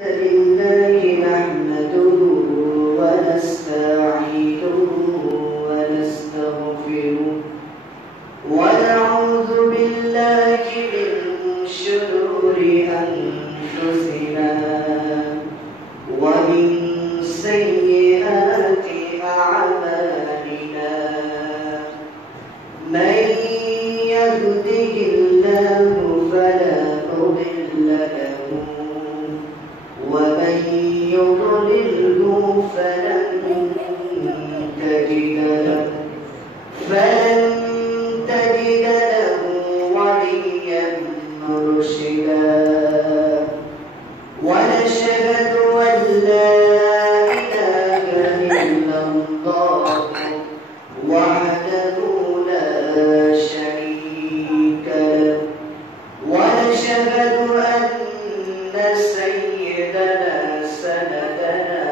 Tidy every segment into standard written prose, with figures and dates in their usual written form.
لله نحمده ونستعينه ونستغفره ونعوذ بالله من شرور أنفسنا ومن سيئات أعمالنا من يهده الله فلا مضل له ومن يضلله فلن تجد له وليا مرشدا ونشهد أن لا إله إلا الله وحده لا شريك له ونشهد أن سيدنا سندنا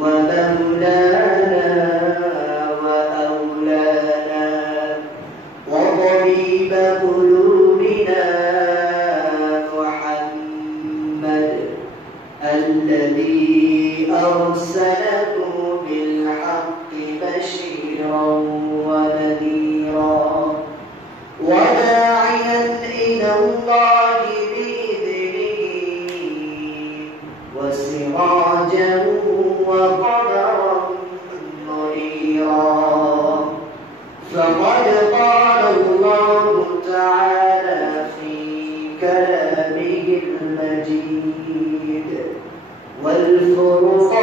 ومولانا وأولانا وطبيب قلوبنا محمد الذي أرسله بالحق بشيرا ونذيرا وداعيا إلى الله وسراجا وقمرا منيرا فقد قال الله تعالى في كلامه المجيد والفرقانه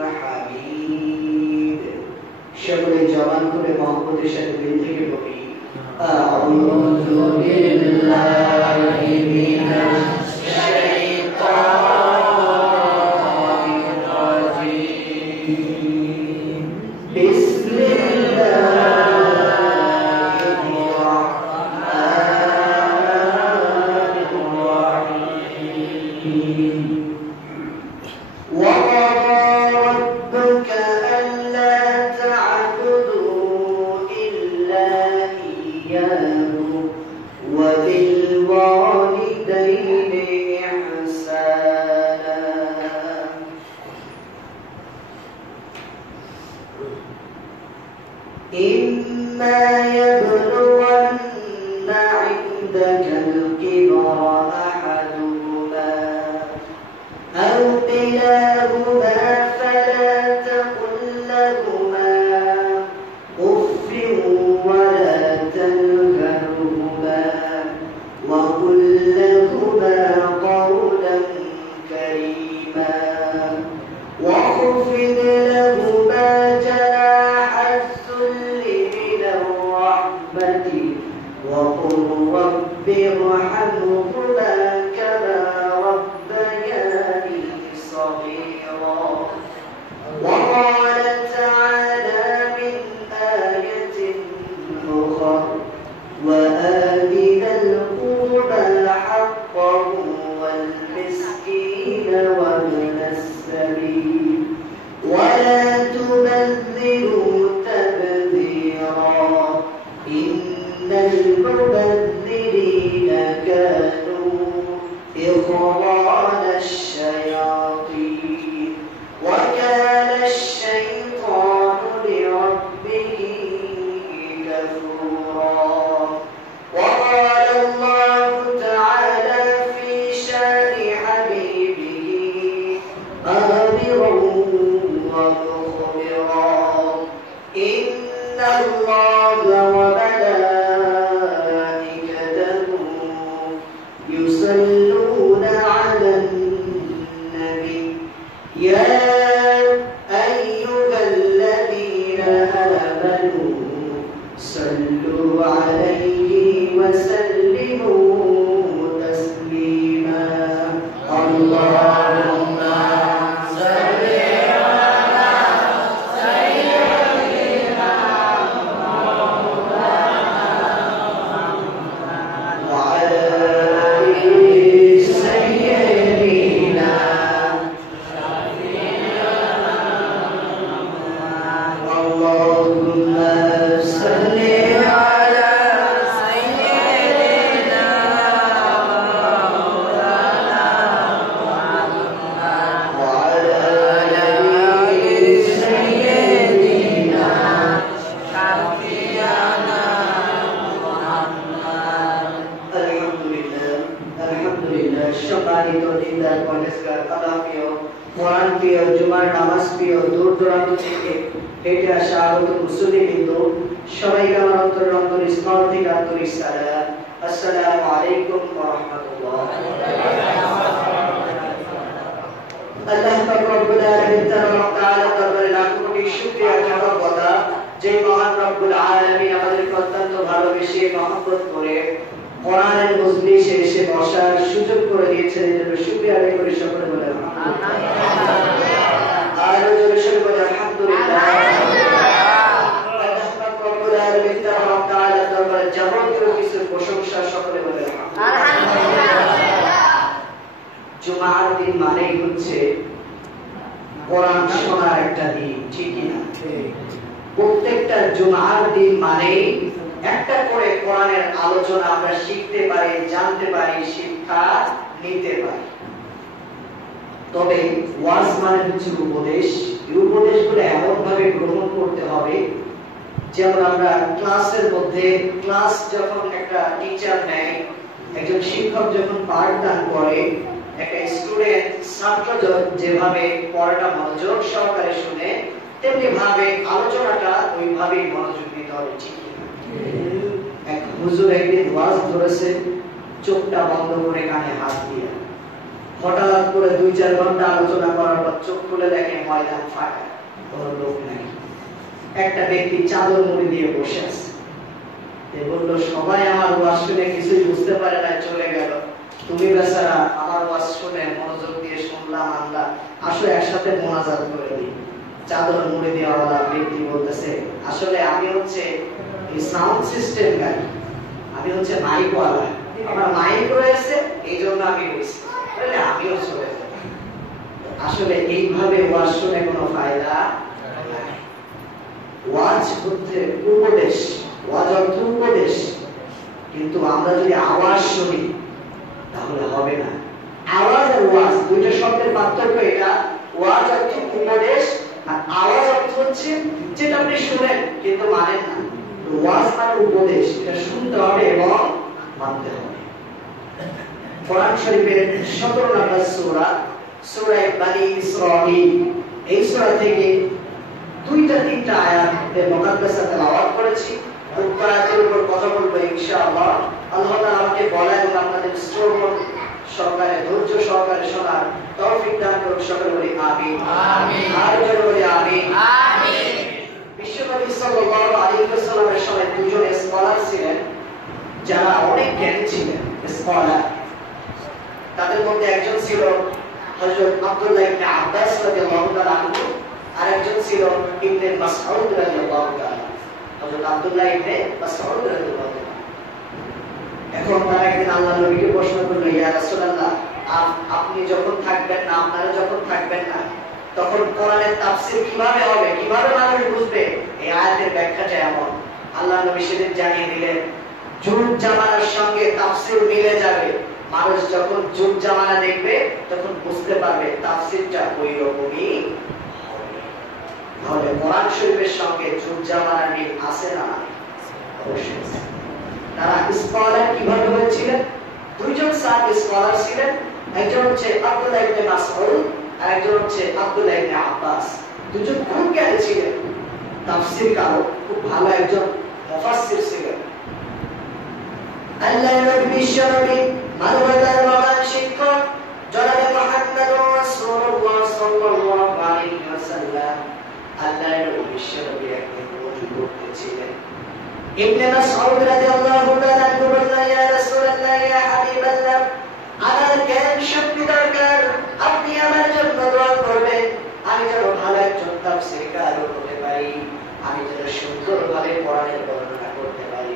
الحميد شكر جوان করে মহব্বতের সাথে দিল থেকে বলি আউযু বিল্লাহি মিনাশ إما يبلغن عندك الكبر أحدهما أو كلاهما فلا تقل لهما أف ولا تنهرهما وقل لهما قولا كريما واخفض لهما جناح الذل من الرحمة وقل رب ارحمهما كما ربياني صغيرا وقال تعالى من آية أخرى وآت ذا القربى حقه والمسكين وابن السبيل ولا تبذروا تبذيرا إن المبذرين كانوا إخوان الشياطين وكان الشيطان لربه كفورا وقال الله تعالى في شان حبيبه آمرا ومخبرا إن الله وملائكته يصلون على النبي يا أيها الذين آمنوا صلوا عليه وسلموا تسليما اللهم صل على سيدنا محمد وعلى آله সম্মানিত দিনদার পরেশগার আল্লাহ প্রিয় কোরআন প্রিয় জুমার নামাজ প্রিয় দূর দূরান্ত থেকে হেঁটে আসা আগত মুসলিমবৃন্দ সবাইকে আমার অন্তরের স্থল থেকে আন্তরিক সালাম। আসসালামু আলাইকুম ওয়া রাহমাতুল্লাহ। আল্লাহ পাক রব্বুল আলামিন তাআলা দরবারে লাখ কোটি শুকরিয়া জ্ঞাপন কথা যে মহান রব্বুল আলামিন আমাদেরকে অত্যন্ত ভালোবেসে মহব্বত করে কোরআনের মজলিসে এসে বসার সুযোগ করে দিয়েছেন। এর জন্য শুকরিয়া আদায় করি সকলে বলে আলহামদুলিল্লাহ। আর জোরে সরে বলে আলহামদুলিল্লাহ। আল্লাহ পাক রব্বুল আলামিন তাআলা দরবারে যাবতীয় কিছু প্রশংসা সকলে বলে আলহামদুলিল্লাহ। জুমার দিন মানেই হচ্ছে কোরআন শোনার একটা দিন, ঠিক না? প্রত্যেকটা জুমার দিন মানেই একটা করে কোরআনের আলোচনা আমরা শিখতে পারি, জানতে পারি, শিক্ষা নিতে পারি। তবে ওয়াজ মানে হচ্ছে উপদেশ। এই উপদেশগুলো এমন ভাবে গ্রহণ করতে হবে যেমন আমরা ক্লাসের মধ্যে ক্লাস যখন একটা টিচার নেয়, একজন শিক্ষক যখন পাঠদান করে, একটা স্টুডেন্ট ছাত্র যেভাবে পড়াটা মনোযোগ সহকারে শুনে তেমনি ভাবে আলোচনাটা ওইভাবেই মনোযোগ দিতে হবে, ঠিক না? এক হুজুর একদিন ওয়াজ ধরেছে, চোখটা বন্ধ করে কানে হাত দিয়ে। হঠাৎ করে 2-4 ঘন্টা আলোচনা করার পর চোখ খুলে দেখে ময়দান ফাঁকা, কোনো লোক নাই। একটা ব্যক্তি চাদর মুড়ি দিয়ে বসে আছে। বললো, সবাই আমার ওয়াজ শুনে কিছুই বুঝতে পারে না, চলে গেল। তুমি বেচারা আমার ওয়াজ শুনে মনোযোগ দিয়ে শুনলাম, আমরা আসো একসাথে মোনাজাত করে দিই। চাদর মুড়ি দেওয়ালা ব্যক্তি বলতেছে, আসলে আমি হচ্ছে এই সাউন্ড সিস্টেম গাড়ি, আমি হচ্ছে মাইক ওয়ালা, আমার মাইক রয়েছে, এই জন্য আমি বলছি, আমিও চলে যাব। আসলে এইভাবে ওয়াজ শুনে কোনো ফায়দা নাই। ওয়াজ হচ্ছে উপদেশ, ওয়াজ অর্থ উপদেশ। কিন্তু আমরা যদি আওয়াজ শুনি তাহলে হবে না। আওয়াজ আর ওয়াজ দুইটা শব্দের পার্থক্য এটা। ওয়াজ অর্থ উপদেশ, আর আওয়াজ অর্থ হচ্ছে যেটা আপনি শুনেন কিন্তু মানেন না। ওয়াজ মানে উপদেশ, এটা শুনতে হবে এবং মানতে হবে। কোরআন শরীফের 17 নম্বর সূরা, সূরা বনী ইসরাঈল, এই সূরা থেকে 2-3টা আয়াতের মুকাদ্দাসা তেলাওয়াত করেছি। উত্তরাতের উপর কথা বলবো ইনশাআল্লাহ। আল্লাহ তাআলা আমাকে বলা এবং আপনাদের শ্রবণ সহকারে, ধৈর্য সহকারে শোনার তৌফিক দান করুন। সকলে বলি আমিন। আমিন। আর জোরে বলি আমিন। আমিন। বিশ্বনবী সাল্লাল্লাহু আলাইহি ওয়াসাল্লামের সময় দুজন স্কলার ছিলেন যারা অনেক জ্ঞানী ছিলেন, স্কলার। তাদের মধ্যে একজন ছিল হযরত আব্দুল্লাহ ইবনে আব্বাস রাদিয়াল্লাহু তাআলা আনহু, আর একজন ছিল ইবনে মাসউদ রাদিয়াল্লাহু তাআলা, হযরত আব্দুল্লাহ ইবনে মাসউদ রাদিয়াল্লাহু তাআলা। এখন তারা একদিন আল্লাহর নবীকে প্রশ্ন করলো, ইয়া রাসূলুল্লাহ, আপনি যখন থাকবেন না, আপনারা যখন থাকবেন না, তখন কোরআনের তাফসীর কিভাবে হবে, কিভাবে মানুষ বুঝবে? এই আয়াতের ব্যাখ্যাটা এমন। আল্লাহর নবী সেদিন জানিয়ে দিলেন, যুগ জামানার সঙ্গে তাফসীর মিলে যাবে। মানুষ যখন যুগ জামানা দেখবে তখন বুঝতে পারবে তাফসীরটা ওই রকমই হবে। তাহলে কোরআন শরীফের সঙ্গে যুগ জামানার মিল আছে না? অবশ্যই আছে। তারা স্কলার কিভাবে হয়েছিলেন? দুইজন সাহাবী স্কলার ছিলেন, একজন হচ্ছে আব্দুল্লাহ ইবনে মাসউদ আর একজন হচ্ছে আব্দুল্লাহ ইবনে আব্বাস। দুজন খুব জ্ঞানী ছিলেন, তাফসীর কারক, খুব ভালো একজন মুফাসসির ছিলেন। আল্লাহর নবী বিশ্বনবী মানবতার মহান শিক্ষক জনাবে মুহাম্মদুর রাসূলুল্লাহ সাল্লাল্লাহু আলাইহি ওয়াসাল্লাম আল্লাহর নবী বিশ্বনবী একদিন ওযু করতেছিলেন। ইবনে মাসউদ রাদিয়াল্লাহু তাআলা আনহু বললেন, ইয়া রাসূলুল্লাহ, ইয়া হাবিবাল্লাহ, আমার জ্ঞান শক্তি দরকার, আপনি আমার জন্য দোয়া করবেন, আমি যেন ভালো একজন তাফসীরকার হতে পারি, আমি যেন সুন্দরভাবে কোরআনের বর্ণনা করতে পারি।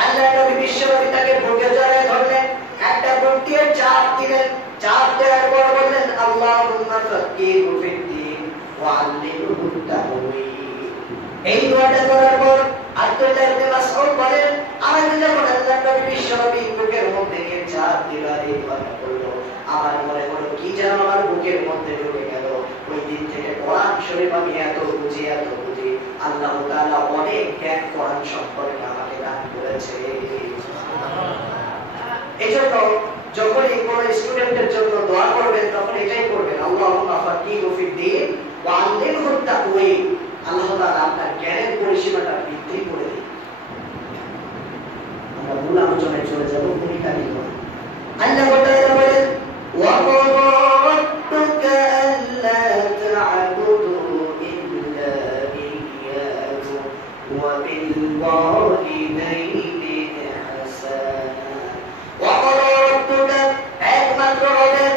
আল্লাহর নবী বিশ্বনবী তাকে বুকে জড়িয়ে ধরলেন, একটা বুক দিয়ে চাপ দিলেন। চাপ দেওয়ার পর বললেন, আল্লাহুম্মা ফাক্কিহু ফিদ্দীন ওয়া আল্লিমহু তা'ওয়ীল। এই দোয়াটা করার পর আব্দুল্লাহ ইবনে মাসউদ বলেন, আমি যখন আল্লাহর নবী বিশ্বনবী বুকের মধ্যে নিয়ে চাপ দিলেন, এই দোয়াটা করলো, আমার মনে হলো কি যেন আমার বুকের মধ্যে ঢুকে গেল। ওই দিন থেকে কোরআন শরীফ আমি এত বুঝি, আল্লাহ তাআলা অনেক জ্ঞান কোরআন সম্পর্কে আমাকে দান করেছে। এজন্য যখনই কোন স্টুডেন্টের জন্য দোয়া করবেন তখন এটাই করবেন, আল্লাহুম্মা ফাকিহু ফিদ্দীন ওয়া আল্লিমহু তা'ওয়ীল। আল্লাহ তাআলা আপনার জ্ঞানের পরিসীমাটা বৃদ্ধি করে দিন। আমরা মূল আলোচনায় চলে যাব, ভূমিকা নিব। আল্লাহ তাআলা বলেন, ওয়া ক্বাদা রাব্বুকা আল্লা তা'বুদু ইল্লা ইয়্যাহু ওয়া বিল ওয়ালিদাইনি ইহসানা। ওয়া ক্বাদা রাব্বুকা, একমাত্র রবের,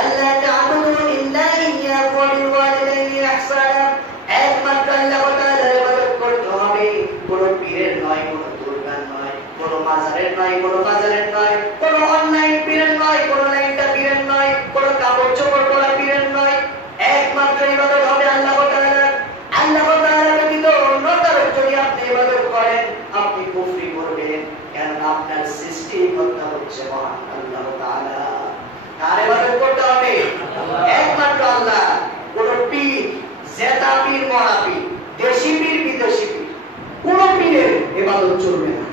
আল্লা তা'বুদু ইল্লা ইয়্যাহু ওয়া বিল ওয়ালিদাইনি ইহসানা, একমাত্র আল্লাহ তাআলার ইবাদত করতে হবে। কোন পীরের নয়, কোন দুর্গার নয়, কোন মাজারের নয়, কোন বাজারের নয়, কোন অনলাইন পীরের নয়, কোন লাইনটা পীরের নয়, কোন কাপড় চোপড় পরা পীরের নয়। একমাত্র ইবাদত হবে আল্লাহ তাআলার। আল্লাহ তাআলা ব্যতীত অন্য কারো যদি আপনি ইবাদত করেন, আপনি কুফরি করবেন, কারণ আপনার সৃষ্টিকর্তা হচ্ছে মহান আল্লাহ তাআলা। কার ইবাদত করতে হবে? একমাত্র আল্লাহ। কোন পীর, জেতা পীর, মরা পীর, দেশি পীর, বিদেশি পীর, কোন পীরের ইবাদত চলবে না।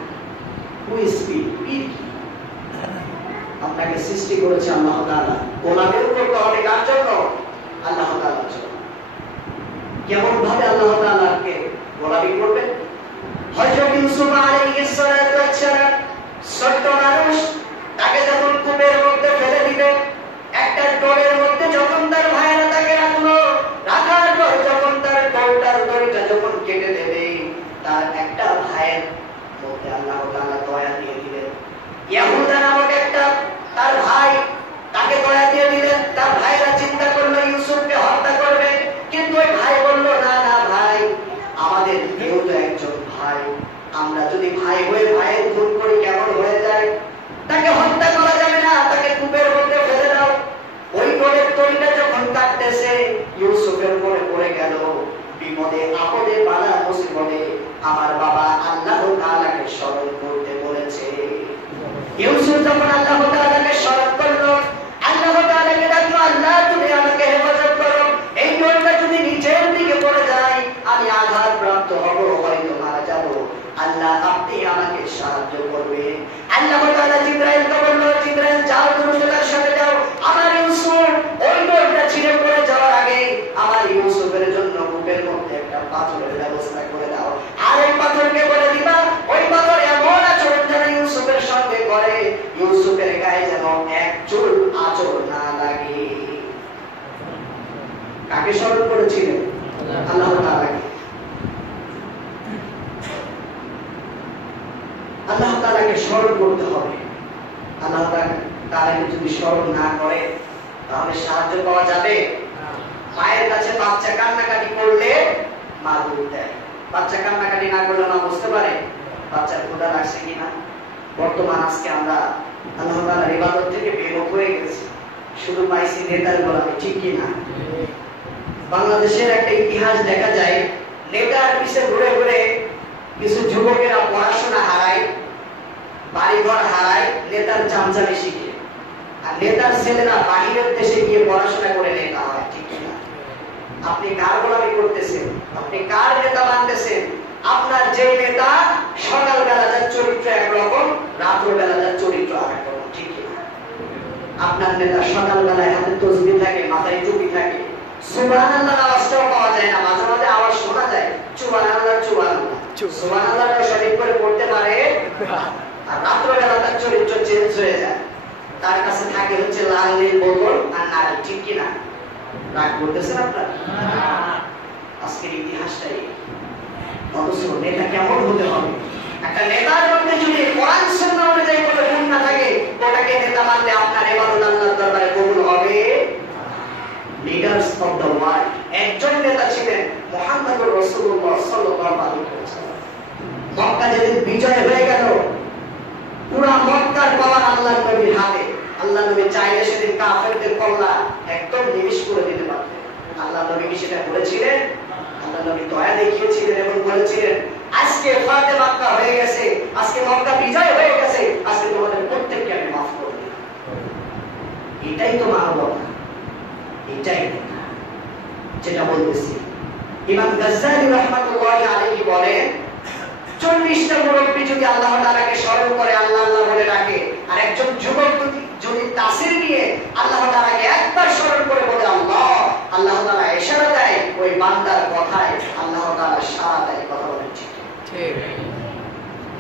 আপনাকে সৃষ্টি করেছে আল্লাহ তাআলা, গোলামি করতে হবে কার জন্য? আল্লাহ তাআলার জন্য। কেমন ভাবে আল্লাহ তাআলাকে গোলামি করবেন? হযরত ইউসুফ আলাইহিস সালাতু ওয়াস সালাম ছোট্ট মানুষ, তাকে যখন কূপের মধ্যে ফেলে দিলেন, একটা ডোরের মধ্যে যখন তার ভাইরা তাকে রাখলো, রাখার পর যখন তার ডোরটার দড়িটা যখন কেটে দেবে, তার একটা ভাইয়ের মধ্যে আল্লাহ তাআলা দয়া দিয়ে দিলেন। ইয়াহুদা নামক একটা তার ভাই, তাকে দয়া দিয়ে দিলেন। তার ভাইরা চিন্তা করলো ইউসুফকে হত্যা করবে, কিন্তু ওই ভাই বলল, না না ভাই, আমাদের কেউ তো একজন ভাই, আমরা যদি ভাই হয়ে ভাইয়ের খুন করি কেমন হয়ে যায়, তাকে হত্যা করা যাবে না, তাকে কূপের মধ্যে ফেলে দাও। ওই ডোরের দড়িটা যখন কাটতেছে, ইউসুফের উপরে পড়ে গেল। বিপদে আপদে বালা মুসিবতে আমার বাবা আল্লাহ তাআলাকে স্মরণ করতে বলেছে। ইউসুফ যখন আল্লাহ তাআলাকে স্মরণ করলো, আল্লাহ তাআলাকে ডাকলো, আল্লাহ তুমি আমাকে হেফাজত করো, এই ডোরটা যদি নিচের দিকে পড়ে যায় আমি আঘাতপ্রাপ্ত হব, হয়তো মারা যাব, আল্লাহ আপনি আমাকে সাহায্য করবেন। আল্লাহ তাআলা জিবরাইলকে বলল, জিবরাইল যাও, তুমি তার সাথে যাও, আমার ইউসুফ ওই ডোরটা ছিঁড়ে পড়ে যাওয়ার আগে আমার ইউসুফের জন্য কূপের মধ্যে একটা পাথরের ব্যবস্থা করে দাও, আর এই পাথরকে বলে দিবা ওই পাথর এমন আচরণ যেন ইউসুফের সঙ্গে করে, ইউসুফের গায়ে যেন এক চুল আঁচড় না লাগে। কাকে স্মরণ করেছিলেন? আল্লাহ তাআলাকে। আল্লাহ তাআলাকে স্মরণ করতে হবে। আল্লাহ তাআলাকে যদি স্মরণ না করে তাহলে সাহায্য পাওয়া যাবে? মায়ের কাছে বাচ্চা কান্নাকাটি করলে মা দুধ দেয়, বাচ্চা কান্নাকাটি না করলে মা বুঝতে পারে বাচ্চার ক্ষুধা লাগছে কিনা। বর্তমান আজকে আমরা আল্লাহ তাআলার ইবাদত থেকে বেমুখ হয়ে গেছি, শুধু পাইছি নেতার গোলামি, ঠিক কিনা? বাংলাদেশের একটা ইতিহাস দেখা যায়, নেতার পিছে ঘুরে ঘুরে কিছু যুবকেরা পড়াশোনা হারায়, বাড়িঘর হারায়, নেতার চামচামি শিখে, আর নেতার ছেলেরা বাহিরের দেশে গিয়ে পড়াশোনা করে নেতা হয়, ঠিক কিনা? আপনি কার গোলামি করতেছেন? আপনি কার নেতা মানতেছেন? আপনার যে নেতা সকালবেলা যার চরিত্র একরকম, রাত্রবেলা যার চরিত্র আরেকরকম, ঠিক কিনা? আপনার নেতা সকালবেলায় হাতে তসবিহ থাকে, মাথায় টুপি থাকে, সুবহানাল্লাহ আওয়াজটাও পাওয়া যায় না, মাঝে মাঝে আওয়াজ শোনা যায় সুবহানাল্লাহ সুবহানাল্লাহ, সুবহানাল্লাহটা সঠিক করে পড়তে পারে, আর রাত্রবেলা তার চরিত্র চেঞ্জ হয়ে যায়। তার কাছে থাকে হচ্ছে লাল নীল বোতল আর নারী, ঠিক কিনা? রাগ করতেছেন আপনারা? আজকের ইতিহাসটাই। অথচ নেতা কেমন হতে হবে? একটা নেতার মধ্যে যদি কোরআন সুন্নাহ অনুযায়ী কোনো গুণ না থাকে, ওটাকে নেতা মানলে আপনার ইবাদত আল্লাহর দরবারে কবুল হবে? লিডার্স অফ দ্য ওয়ার্ল্ড, একজন নেতা ছিলেন মুহাম্মদুর রাসূলুল্লাহ সাল্লাল্লাহু আলাইহি ওয়াসাল্লাম। মক্কা যেদিন বিজয় হয়ে গেল, পুরো মক্কার পাওয়ার আল্লাহর নবীর হাতে। আল্লাহ নবী চাইলে সেদিন কাফেরদের কল্লা একদম নিমিষ করে দিতে পারতেন। আল্লাহ নবী কি সেটা করেছিলেন? আল্লাহ নবী দয়া দেখিয়েছিলেন এবং বলেছিলেন, আজকে ফাতে মক্কা হয়ে গেছে, আজকে মক্কা বিজয় হয়ে গেছে, আজকে তোমাদের প্রত্যেককে আমি মাফ করে দিই। এটাই তো মানবতা, এটাই যেটা বলতেছি। ইমাম গাজ্জালী রাহমাতুল্লাহি আলাইহি বলেন, 40টা মুরব্বী যদি আল্লাহ তাআলাকে স্মরণ করে, আল্লাহ আল্লাহ বলে ডাকে, আর একজন যুবক যদি তাসির নিয়ে আল্লাহ তাআলাকে একবার স্মরণ করে বলে আল্লাহ, আল্লাহ তাআলা ইশারা দেয়, ওই বান্দার কথায় আল্লাহ তাআলা সাড়া দেয়। কথা বলেন ঠিক? ঠিক।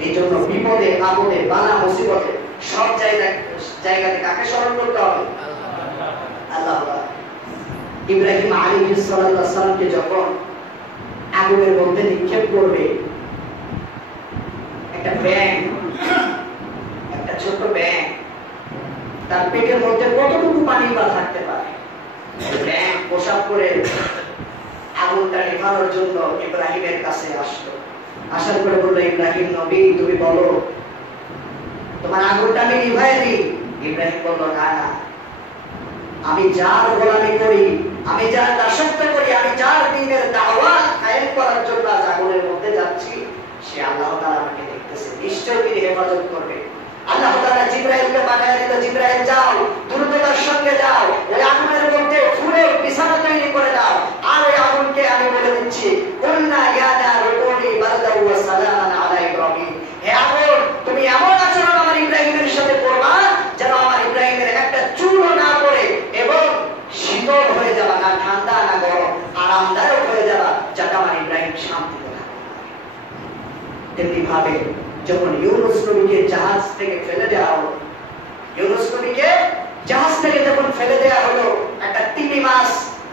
এই জন্য বিপদে আপদে বালা মুসিবতে সব জায়গাতে কাকে স্মরণ করতে হবে? আল্লাহ। ইব্রাহিম আলাইহিস সালামকে যখন আগুনের মধ্যে নিক্ষেপ করবে, একটা ব্যাঙ, একটা ছোট ব্যাঙ, তার পেটের মধ্যে কতটুকু পানি বা থাকতে পারে? ব্যাঙ পোশাক করে আগুনটা নেভানোর জন্য ইব্রাহিমের কাছে আসলো। আসার পরে বললো, ইব্রাহিম নবী, তুমি বলো তোমার আগুনটা আমি নিভাই দিই। ইব্রাহিম বলল, না না, আমি যার গোলামি করি, আমি যার দাসত্ব করি, আমি যার দ্বীনের দাওয়াত কায়েম করার জন্য আজ আগুনের মধ্যে যাচ্ছি, সে আল্লাহ তাআলা আমাকে দেখতেছে, নিশ্চয়ই তিনি হেফাজত করবে। আল্লাহ তাআলা জিবরাইলকে পাঠিয়ে দিল, জিবরাইল যাও, দ্রুততার সঙ্গে যাও, ওই আগুনের মধ্যে ফুলের বিছানা তৈরি করে দাও, আর ওই আগুনকে আমি বলে দিচ্ছি, কুলনা ইয়া নারু কুনি বারদান ওয়া সালামান আলা ইব্রাহিম। হে আগুন, তুমি এমন আচরণ আমার ইব্রাহিমের সাথে করবা যেন আমার ইব্রাহিমের একটা চুলও না পড়ে, এবং শীতল হয়ে যাবা, না ঠান্ডা না গরম, আরামদায়ক হয়ে যাবা, যাতে আমার ইব্রাহিম শান্তিতে থাকতে পারে। তেমনি ভাবে যখন ইউনুস নবীকে জাহাজ থেকে ফেলে দেওয়া হলো, ইউনুস নবীকে জাহাজ থেকে যখন ফেলে দেওয়া হলো, একটা তিমি মাছ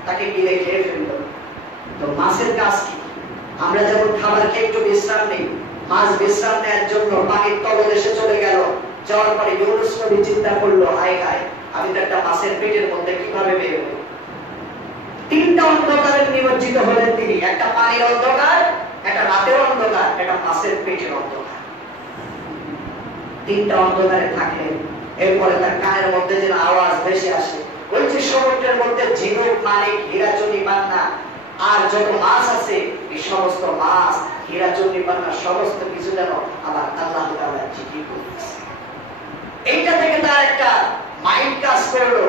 তাকে গিলে খেয়ে ফেলল। তো মাছের কাজ কি? আমরা যখন খাবার খেয়ে একটু বিশ্রাম নেই, মাছ বিশ্রাম নেওয়ার জন্য পানির তলদেশে চলে গেল। যাওয়ার পরে ইউনুস নবী চিন্তা করলো, হায় হায়, আমি তো একটা মাছের পেটের মধ্যে কিভাবে বের হব? তিনটা অন্ধকারে নিমজ্জিত হলেন তিনি, একটা পানির অন্ধকার, একটা রাতের অন্ধকার, একটা মাছের পেটের অন্ধকার। তিনটা অন্ধকারে থাকলেন। এরপরে তার কানের মধ্যে যেন আওয়াজ ভেসে আসে, ওই যে সমুদ্রের মধ্যে ঝিনুক, মানিক, হীরাচুনি, পান্না আর যত মাছ আছে, এই সমস্ত মাছ, হীরাচুনি, পান্না সমস্ত কিছু যেন আবার আল্লাহ তাআলা জিকির করতেছে। এইটা থেকে তার একটা মাইন্ড কাজ করলো,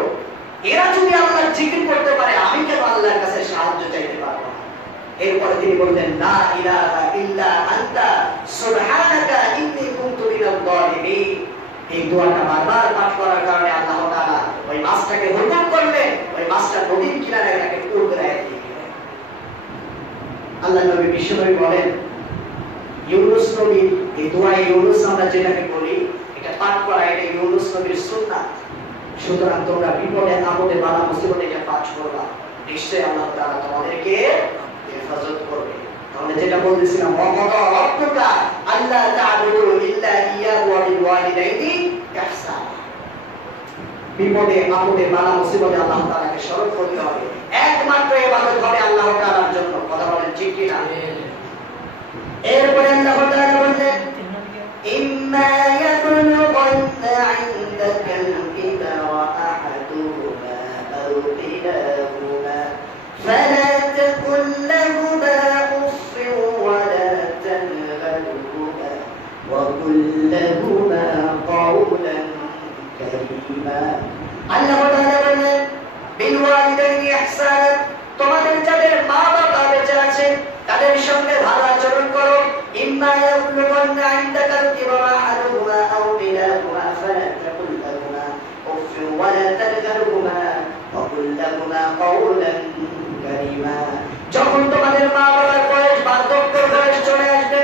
এরা যদি আল্লাহর জিকির করতে পারে, আমি কেন আল্লাহর কাছে সাহায্য চাইতে পারবো না? এরপরে তিনি বললেন, লা ইলাহা ইল্লা আনতা সুবহানাকা ইন্নী কুনতু মিনাল যালিমিন। এই দোয়াটা বারবার পাঠ করার কারণে আল্লাহ তাআলা ওই মাছটাকে হুকুম করলেন, ওই মাছটা নদীর কিনারে তাকে উড়ায় দিয়ে গেলেন। আল্লাহ নবী বিশ্বনবী বলেন, ইউনুস নবী এই দোয়া, ইউনুস আমরা যেটাকে বলি, এটা পাঠ করা, এটা ইউনুস নবীর সুন্নাত। সুতরাং তোমরা বিপদে আপদে বালা মুসিবতে এটা পাঠ করবা, নিশ্চয়ই আল্লাহ তাআলা তোমাদেরকে হেফাজত করবে। তাহলে যেটা বলতেছিলাম, ওয়াকাদা রাব্বুকা আল্লা তা'বুদু ইল্লা ইয়্যাহু ওয়া বিল ওয়ালিদাইনি ইহসানা। বিপদে আপদে বালা মুসিবতে আল্লাহ তাআলাকে স্মরণ করতে হবে, একমাত্র ইবাদত হবে আল্লাহ তাআলার জন্য। কথা বলেন ঠিক কি না? এরপরে আল্লাহ তাআলা বলেন, ইম্মা ইয়াবলুগান্না ইনদাকাল কিবারা আহাদুহুমা আও কিলাহুমা ফালা তাকুল লাহুমা উফফিন ওয়া লা তানহারহুমা ওয়া কুল লাহুমা কাওলান কারীমা। আল্লাহ তাআলা বলেন, বিল ওয়ালিদাইনি ইহসানা, তোমাদের যাদের মা বাবা বেঁচে আছে তাদের সঙ্গে ভালো আচরণ করো। ইম্মা ইয়াবলুগান্না ইনদাকাল কিবারা আহাদুহুমা আও কিলাহুমা ফালা তাকুল লাহুমা উফফিন ওয়া লা তানহারহুমা ওয়া কুল লাহুমা কাওলান কারীমা। যখন তোমাদের মা বাবার বয়স, বার্ধক্যের বয়স চলে আসবে,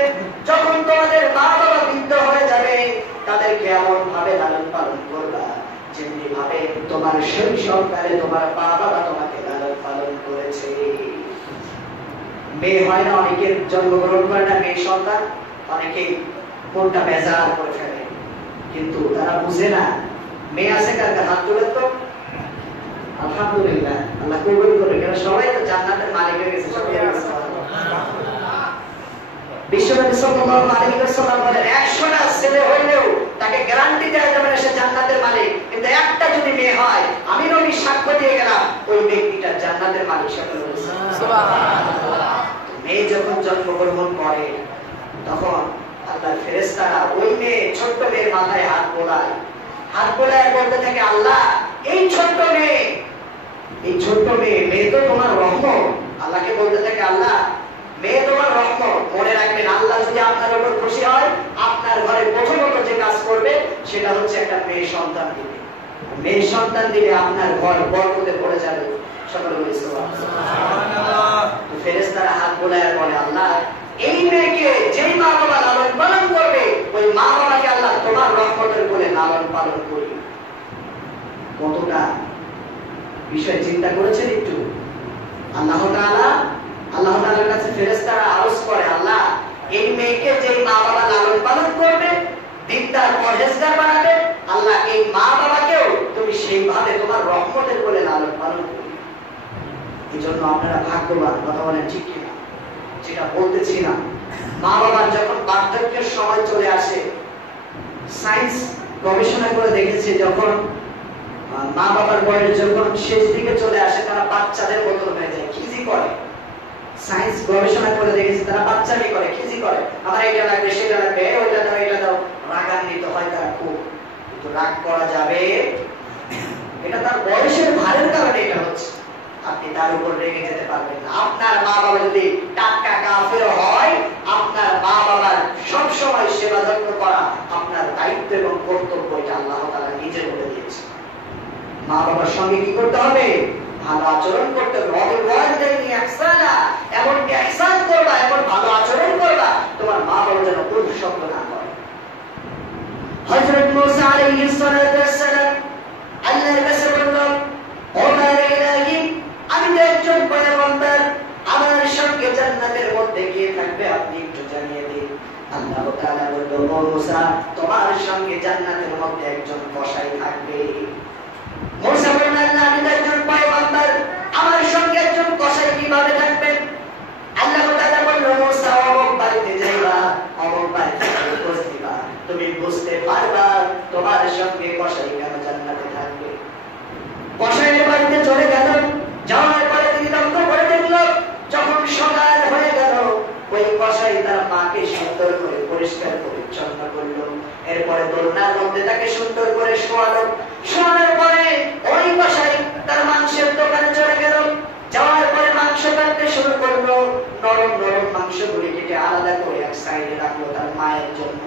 যখন তোমাদের মা বাবা বৃদ্ধ হয়ে যাবে, তাদেরকে এমন ভাবে লালন পালন করবা যেমনি ভাবে তোমার শৈশবকালে তোমার মা বাবা তোমাকে লালন পালন করেছে। মেয়ে হয় না, অনেকের জন্মগ্রহণ করে না মেয়ে সন্তান, অনেকেই মনটা বেজার করে ফেলে, কিন্তু তারা বুঝে না মেয়ে আছে কার হাত তুলে তো আলহামদুলিল্লাহ, আল্লাহ কবুল করে, কারণ সবাই তো জান্নাতের মালিক হয়ে গেছে। বিশ্বনবী সাল্লাল্লাহু আলাইহি ওয়াসাল্লাম বলেন, 100টা ছেলে হইলেও তাকে গ্যারান্টি দেওয়া যাবে না সে জান্নাতের মালিক, কিন্তু একটা যদি মেয়ে হয়, আমি নবী সাক্ষ্য দিয়ে গেলাম, ওই ব্যক্তিটা জান্নাতের মালিক। সুবহানাল্লাহ। মেয়ে যখন জন্মগ্রহণ করে, তখন আল্লাহর ফেরেশতারা ওই মেয়ে, ছোট্ট মেয়ের মাথায় হাত বোলায়, হাত বোলায় বলতে থাকে, আল্লাহ এই ছোট্ট মেয়ে, এই ছোট্ট মেয়ে, মেয়ে তো তোমার রহমত। আল্লাহকে বলতে থাকে, আল্লাহ মেয়ে তোমার রহমত। মনে রাখবেন, আল্লাহ যদি আপনার উপর খুশি হয়, আপনার ঘরে প্রথমত যে কাজ করবে সেটা হচ্ছে একটা মেয়ে সন্তান দিবে। মেয়ে সন্তান দিলে আপনার ঘর বরকতে পড়ে যাবে। সকলে বলি সুবহানাল্লাহ। তো ফেরেশতারা হাত বোলায় বলে, আল্লাহ এই মেয়েকে যেই মা বাবা লালন পালন করবে ওই মা বাবাকে আল্লাহ তোমার রহমতের কোলে লালন পালন করি। কতটা বিষয় চিন্তা করেছেন একটু? আল্লাহ তাআলার কাছে ফেরেশতারা আরজ করে, আল্লাহ এই মেয়েকে যেই মা বাবা লালন পালন করবে, দিনদার পরহেজগার বানাবে, আল্লাহ এই মা বাবাকেও তুমি সেইভাবে তোমার রহমতের কোলে লালন পালন করবে। এই জন্য আপনারা ভাগ্যবান। কথা বলেন ঠিক কিনা? যেটা বলতেছি না, মা বাবার যখন বার্ধক্যের সময় চলে আসে, সায়েন্স গবেষণা করে দেখেছে যখন মা বাবার বয়স যখন শেষ দিকে চলে আসে তারা বাচ্চাদের মতন হয়ে যায়, খিজি করে। সায়েন্স গবেষণা করে দেখেছে তারা বাচ্চামি করে, খিজি করে, আমার এটা লাগবে সেটা লাগবে, ওইটা দাও এটা দাও, রাগান্বিত হয় তারা খুব। কিন্তু রাগ করা যাবে, এটা তার বয়সের ভারের কারণে এটা হচ্ছে। আপনি তার উপর রেগে যেতে পারবেন না। আপনার মা বাবা যদি টাটকা কাফের হয়, আপনার মা বাবার সব সময় সেবা যত্ন করা আপনার দায়িত্ব এবং কর্তব্য, এটা আল্লাহ তাআলা নিজে বলে দিয়েছে। মা বাবার সঙ্গে কি করতে হবে? ভালো আচরণ করতে হবে। এমন ইহসান করবা, এমন ভালো আচরণ করবা তোমার মা বাবা যেন কোন শব্দ না করে। হযরত মুসা আলাইহিস সালাতু ওয়াস সালাম আল্লাহর কাছে বললেন, ও মালিক ইলাহি, আমি তো একজন পয়গম্বর, আমার সঙ্গে জান্নাতের মধ্যে কে থাকবে আপনি একটু জানিয়ে দিন। আল্লাহ তাআলা বললেন, ও মুসা, তোমার সঙ্গে জান্নাতের মধ্যে একজন কসাই থাকবে। মুসা বললেন, আল্লাহ আমি তো একজন পয়গম্বর, আমার সঙ্গে একজন কসাই কিভাবে থাকবে? আল্লাহ তাআলা বললেন, মুসা অমুক বাড়িতে যাইবা, অমুক বাড়িতে খোঁজ দিবা, তুমি বুঝতে পারবা তোমার সঙ্গে কসাই কেন জান্নাতে থাকবে। কসাইয়ের বাড়িতে চলে গেল, যাওয়ার পরে তিনি লক্ষ্য করে দেখল যখন সকাল হয়ে গেল ওই কসাই তার মাকে সুন্দর করে পরিষ্কার পরিচ্ছন্ন করলো, এরপরে দোলনার মধ্যে তাকে সুন্দর করে শোয়ালো। শোয়ানোর পরে ওই কসাই তার মাংসের দোকানে চলে গেল, যাওয়ার পরে মাংস কাটতে শুরু করলো। নরম নরম মাংসগুলি কেটে আলাদা করে এক সাইডে রাখলো তার মায়ের জন্য।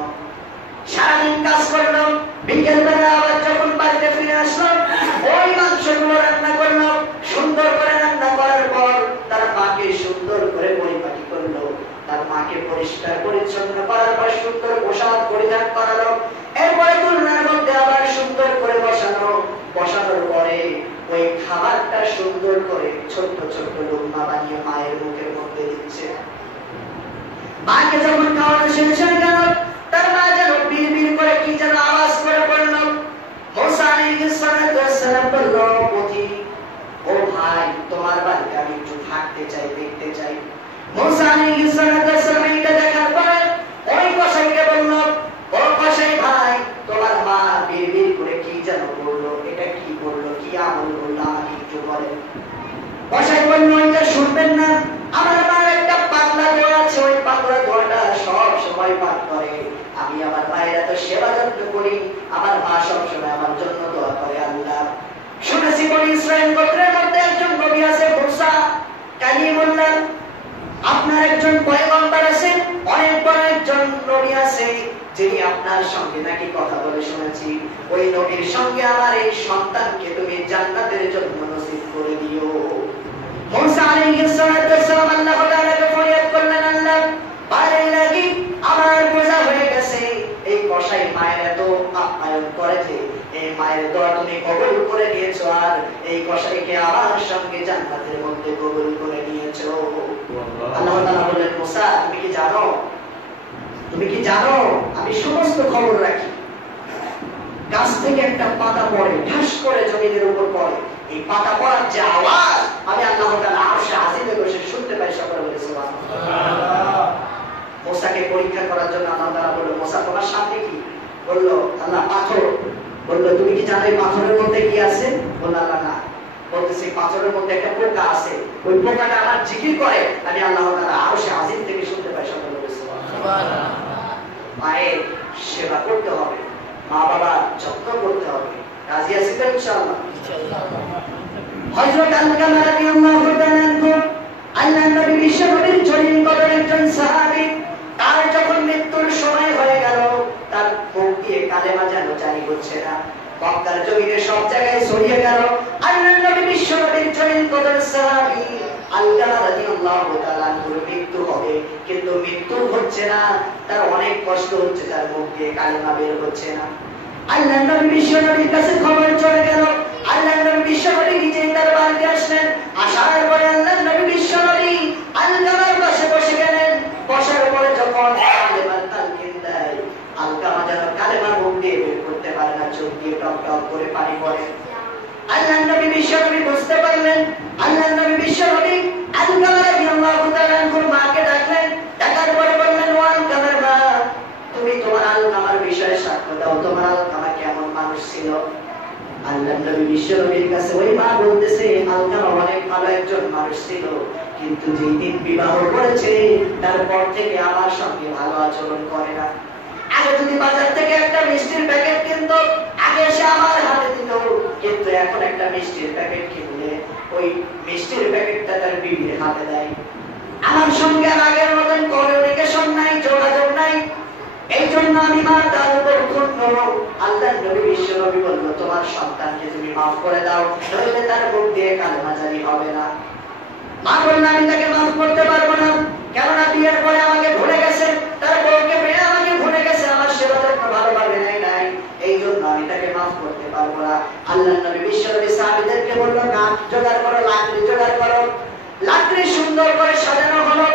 সারাদিন কাজ করলো, বিকেল বেলা আবার যখন বাড়িতে ফিরে আসলো ওই মাংসগুলো রান্না করলো। সুন্দর করে রান্না করার পর তার মাকে সুন্দর করে পরিপাটি করলো, তার মাকে পরিষ্কার পরিচ্ছন্ন করার পর সুন্দর পোশাক পরিধান করালো। এরপরে তুলনার মধ্যে আবার সুন্দর করে বসানো। বসানোর পরে ওই খাবারটা সুন্দর করে ছোট্ট ছোট্ট লুকমা বানিয়ে মায়ের মুখের মধ্যে দিচ্ছে। মাকে যখন খাওয়ানো শেষ হয়ে গেল, তার মা যেন বিড়বিড় করে কি যেন আওয়াজ করে বলল। মুসা আলাইহিস সালাতু ওয়াস সালাম বলল, পথিক, ও ভাই, তোমার বাড়িতে আমি একটু থাকতে চাই, দেখতে চাই। মুসা আলাইহিস সালাতু ওয়াস সালাম এটা দেখার পরে ওই কসাইকে বলল, ও কসাই ভাই, তোমার মা বিড়বিড় করে কি যেন বললো, এটা কি বললো, কি আমল করলো আমাকে একটু বলেন। কসাই বলল, এটা শুনবেন না, আমার মার একটা পাগলা দোয়া আছে, ওই পাগলা দোয়াটা সব সময় পাঠ করে। আমি আমার মায়ের এত সেবা যত্ন করি, আমার মা সব সময় আমার জন্য দোয়া করে। আল্লাহ, শুনেছি বনি ইসরাইল গোত্রের মধ্যে একজন নবী আছে মুসা কালিমুল্লাহ, আপনার একজন পয়গম্বর আছে, অনেক বড় একজন নবী আছে যিনি আপনার সঙ্গে নাকি কথা বলে শুনেছি। ওই নবীর সঙ্গে আমার এই সন্তানকে তুমি জান্নাতের জন্য নসিব করে দিও। মুসা আলাইহিস সালাতু ওয়াস সালাম আল্লাহ তাআলাকে ফরিয়াদ করলেন, আল্লাহ বাইরে লাগি আমার বোঝা হয়ে গেছে, এই কসাই মায়ের এত আপ্যায়ন করে যে এই মায়ের দোয়া তুমি কবুল করে নিয়েছো, আর এই কসাইকে আমার সঙ্গে জান্নাতের মধ্যে কবুল করে নিয়েছো। আল্লাহ তাআলা বললেন, মুসা তুমি কি জানো, তুমি কি জানো আমি সমস্ত খবর রাখি। গাছ থেকে একটা পাতা পড়ে, ঠাস করে জমিনের উপর পড়ে, এই পাতা পড়ার যে আওয়াজ আমি আল্লাহ তাআলা আরশে আজিমে বসে শুনতে পাই। সকলে বলে সুবহানাল্লাহ। মুসাকে পরীক্ষা করার জন্য আল্লাহ তাআলা বলল, মুসা তোমার সামনে কি? বলল, আল্লাহ পাথর। বলল, তুমি কি জানো এই পাথরের মধ্যে কি আছে? বলল, আল্লাহ না। বলতেছে পাথরের মধ্যে একটা পোকা আছে, ওই পোকাটা আমার জিকির করে আমি আল্লাহ তাআলা আরশে আজিম থেকে শুনতে পাই। সকলে বলে সুবহানাল্লাহ। মায়ের সেবা করতে হবে, মা বাবার যত্ন করতে হবে। রাজি আছি তো ইনশাআল্লাহ? হযরত আলকামা রাদিয়াল্লাহু তাআলা আনহু আল্লাহর নবী বিশ্বনবীর জলিল কদরের একজন সাহাবী, তার যখন মৃত্যুর সময় হয়ে গেল, তার মুখ দিয়ে কালেমা যেন জারি হচ্ছে না। মক্কার জমিনে সব জায়গায় ছড়িয়ে গেল। আল্লাহর নবী বিশ্ব নবীর জলিল কদর সাহাবী আলকামা রাদিয়াল্লাহু তাআলা আনহুর মৃত্যু হবে, কিন্তু মৃত্যু হচ্ছে না, তার অনেক কষ্ট হচ্ছে, তার মুখ দিয়ে কালিমা বের হচ্ছে না। আল্লাহর নবী বিশ্ব নবীর কাছে খবর চলে গেল। আল্লাহর নবী বিশ্ব নবী নিজেই তার বাড়িতে আসলেন। আসার পরে আল্লাহর নবী বিশ্ব নবী আলকামার পাশে বসে গেলেন। বসার পরে যখন কালেমার তালকিন দেয়, আলকামা যেন কালেমা মুখ দিয়ে বের করতে পারে না, চোখ দিয়ে টপ টপ করে পানি পড়ে। আল্লাহর নবী বিশ্ব নবী বুঝতে পারলেন। আল্লাহর নবী বিশ্ব নবী আলকামা রাদিয়াল্লাহু তাআলা আনহুর মাকে ডাকলেন। ডাকার পরে বললেন, ও আলকামার মা, তুমি তোমার আলকামার বিষয়ে সাক্ষ্য দাও, তোমার আলকামা কেমন মানুষ ছিল। আল্লাহর নবী বিশ্ব নবীর কাছে ওই মা বলতেছে, আলকামা অনেক ভালো একজন মানুষ ছিল, কিন্তু যেই দিন বিবাহ করেছে তারপর থেকে আমার সঙ্গে ভালো আচরণ করে না। আগে যদি বাজার থেকে একটা মিষ্টির প্যাকেট কিনতো, আগে সে আমার হাতে দিত, কিন্তু এখন একটা মিষ্টির প্যাকেট কিনলে ওই মিষ্টির প্যাকেটটা তার বিবির হাতে দেয়। আমার সঙ্গে আগের মতন কমিউনিকেশন নাই, যোগাযোগ নাই। এই জন্য আমি মা তার উপর ক্ষুণ্ণ। আল্লাহর নবী বিশ্ব নবী বলল, তোমার সন্তানকে তুমি মাফ করে দাও, নইলে তার মুখ দিয়ে কালেমা জারি হবে না। মা বলল, আমি তাকে মাফ করতে পারবো না, কেননা বিয়ের পরে আমাকে ভুলে গেছে, তার বউকে পেয়ে আমাকে ভুলে গেছে, আমার সেবা যত্ন ভালোভাবে নাই, এই জন্য আমি তাকে মাফ করতে পারবো না। আল্লাহর নবী বিশ্ব নবী সাহাবীদেরকে বলল, কাঠ জোগাড় করো, লাকড়ি জোগাড় করো। লাকড়ি সুন্দর করে সাজানো হলো,